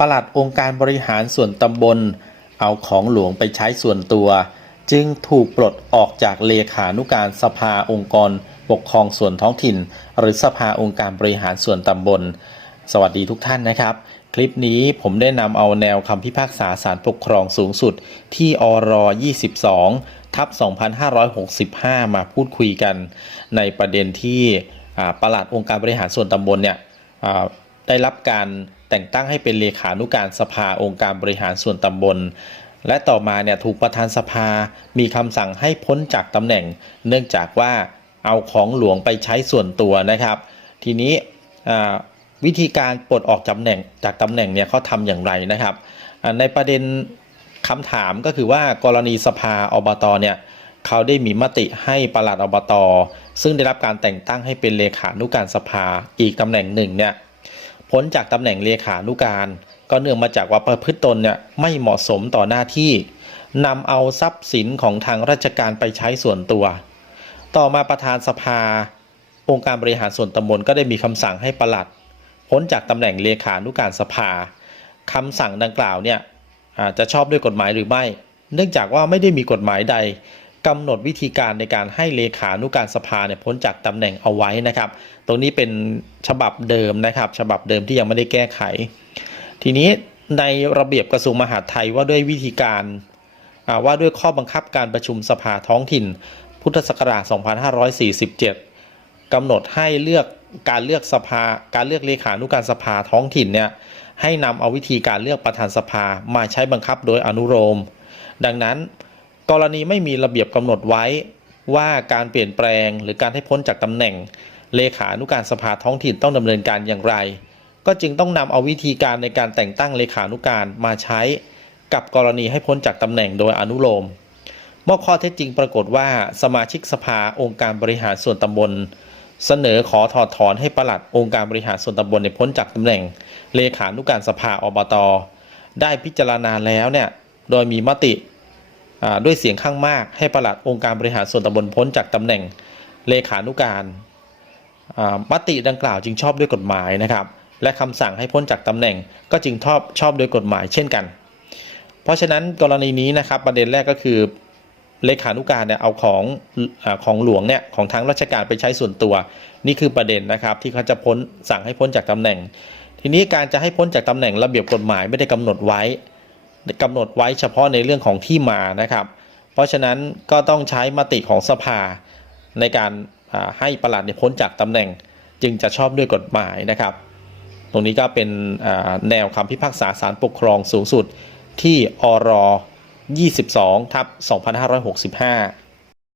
ประหลัดองค์การบริหารส่วนตำบล เอาของหลวงไปใช้ส่วนตัว จึงถูกปลดออกจากเลขานุการสภาองค์กร ปกครองส่วนท้องถิ่น หรือสภาองค์การบริหารส่วนตำบล สวัสดีทุกท่านนะครับ คลิปนี้ผมได้นำเอาแนวคำพิพากษาศาลปกครองสูงสุด ที่อร22 ทับ 2565 มาพูดคุยกัน ในประเด็นที่อ่าปลัดองค์การบริหารส่วนตำบลเนี่ยได้รับการ แต่งตั้งให้เป็นเลขานุการสภาองค์การบริหารส่วนตำบล และต่อมาเนี่ยถูกประธานสภามีคำสั่งให้พ้นจากตำแหน่ง เนื่องจากว่าเอาของหลวงไปใช้ส่วนตัวนะครับ ทีนี้วิธีการปลดออกตำแหน่งจากตำแหน่งเนี่ยเขาทำอย่างไรนะครับ ในประเด็นคำถามก็คือว่ากรณีสภาอบตเนี่ยเขาได้มีมติให้ปลัดอบต ซึ่งได้รับการแต่งตั้งให้เป็นเลขานุการสภาอีกตำแหน่งหนึ่งเนี่ย พ้นจากตำแหน่งเลขานุการ ก็เนื่องมาจากว่าประพฤติตนเนี่ยไม่เหมาะสมต่อหน้าที่นำเอาทรัพย์สินของทางราชการไปใช้ส่วนตัว ต่อมาประธานสภา องค์การบริหารส่วนตำบลก็ได้มีคำสั่งให้ประหลัด พ้นจากตำแหน่งเลขานุการสภาคำสั่งดังกล่าวเนี่ยอาจจะชอบด้วยกฎหมายหรือไม่ เนื่องจากว่าไม่ได้มีกฎหมายใด กำหนดวิธีการในการให้เลขานุการสภาเนี่ยพ้นจากตำแหน่งเอาไว้นะครับ ตรงนี้เป็นฉบับเดิมนะครับ ฉบับเดิมที่ยังไม่ได้แก้ไข ทีนี้ในระเบียบกระทรวงมหาดไทยว่าด้วยวิธีการว่าด้วยข้อบังคับการประชุมสภาท้องถิ่น พุทธศักราช 2547กำหนดให้เลือกการเลือกสภา การเลือกเลขานุการสภาท้องถิ่นเนี่ยให้นำเอาวิธีการเลือกประธานสภามาใช้บังคับโดยอนุโลมดังนั้น กรณีไม่มีระเบียบกำหนดไว้ว่าการเปลี่ยนแปลงหรือการให้พ้นจากตำแหน่ง เลขานุการสภาท้องถิ่นต้องดำเนินการอย่างไร ก็จึงต้องนำเอาวิธีการในการแต่งตั้งเลขานุการมาใช้ กับกรณีให้พ้นจากตำแหน่งโดยอนุโลมเมื่อข้อเท็จจริงปรากฏว่าสมาชิกสภาองค์การบริหารส่วนตำบล เสนอขอถอดถอนให้ปลัดองค์การบริหารส่วนตำบลในพ้นจากตำแหน่ง เลขานุการสภาอบต ได้พิจารณาแล้วเนี่ยโดยมีมติ ด้วยเสียงข้างมากให้ประหลัดองค์การบริหารส่วนตำบลพ้นจากตำแหน่งเลขานุการมติดังกล่าวจึงชอบด้วยกฎหมายนะครับ และคำสั่งให้พ้นจากตำแหน่งก็จึงชอบชอบโดยกฎหมายเช่นกัน เพราะฉะนั้นกรณีนี้นะครับประเด็นแรกก็คือเลขานุการเนี่ยเอาของอของหลวงเนี่ยของทางราชการไปใช้ส่วนตัว นี่คือประเด็นนะครับที่เขาจะพ้นสั่งให้พ้นจากตำแหน่ง ทีนี้การจะให้พ้นจากตำแหน่งระเบียบกฎหมายไม่ได้กำหนดไว้ กำหนดไว้เฉพาะในเรื่องของที่มานะครับ เพราะฉะนั้นก็ต้องใช้มติของสภาในการให้ประหลัดเนี่ยพ้นจากตำแหน่งจึงจะชอบด้วยกฎหมายนะครับ ตรงนี้ก็เป็นแนวคำพิพากษาศาลปกครองสูงสุดที่อร22ทับ2565